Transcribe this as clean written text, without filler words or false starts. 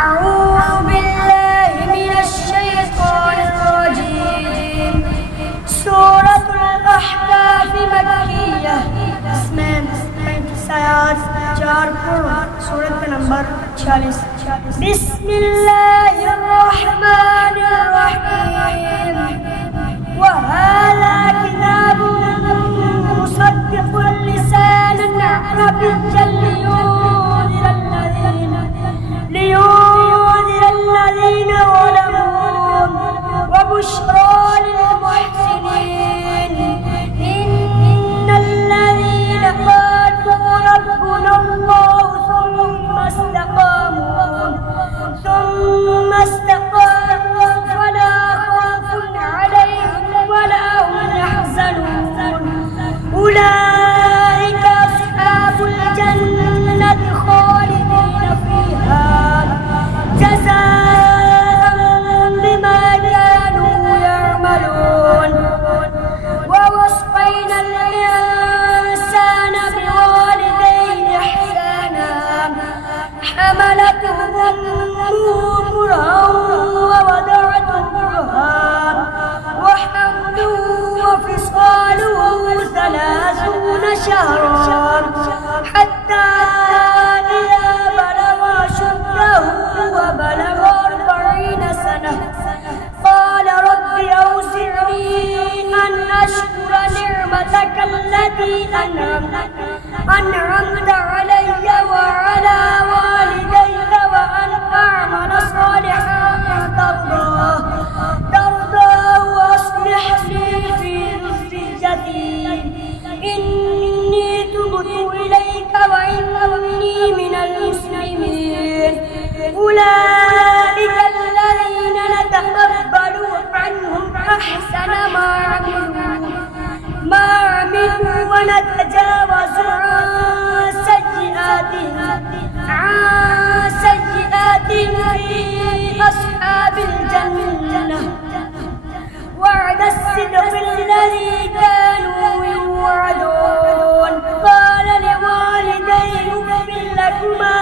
أعوذ بالله من الشيطان الرجيم. سورة الأحقاف مكية. اسمين سياد چار سورة نمبر 46. بسم الله الرحمن الرحيم. وهذا كتاب مصدق لسانا عربيا لينذر الذين ظلموا وبشرى للمحسنين. إن الذين قالوا ربنا الله ثم استقاموا فلا خوف عليهم ولا هم يحزنون. أولئك أصحاب الجنة خالدين فيها جزاء بما كانوا يعملون. ووصينا الإنسان بوالديه إحسانا حملته أمه كرها ووضعته كرها وحمله وفصاله 30 شهرا حتى إذا بلغ أشده وبلغ 40 سنة قال رب أوزعني أن أشكر نعمتك التي أنعمت علي وعلى والدي وأن أعمل صالحا ترضاه وأصلح لي في ذريتي إني تبت إليك وإني من المسلمين. أولئك الذين نتقبل عنهم أحسن ما عملوا ونتجاوز عن سيئاتهم في أصحاب الجنة. وعد الصدق الذي كانوا يوعدون. قال لوالديه اغفر لكما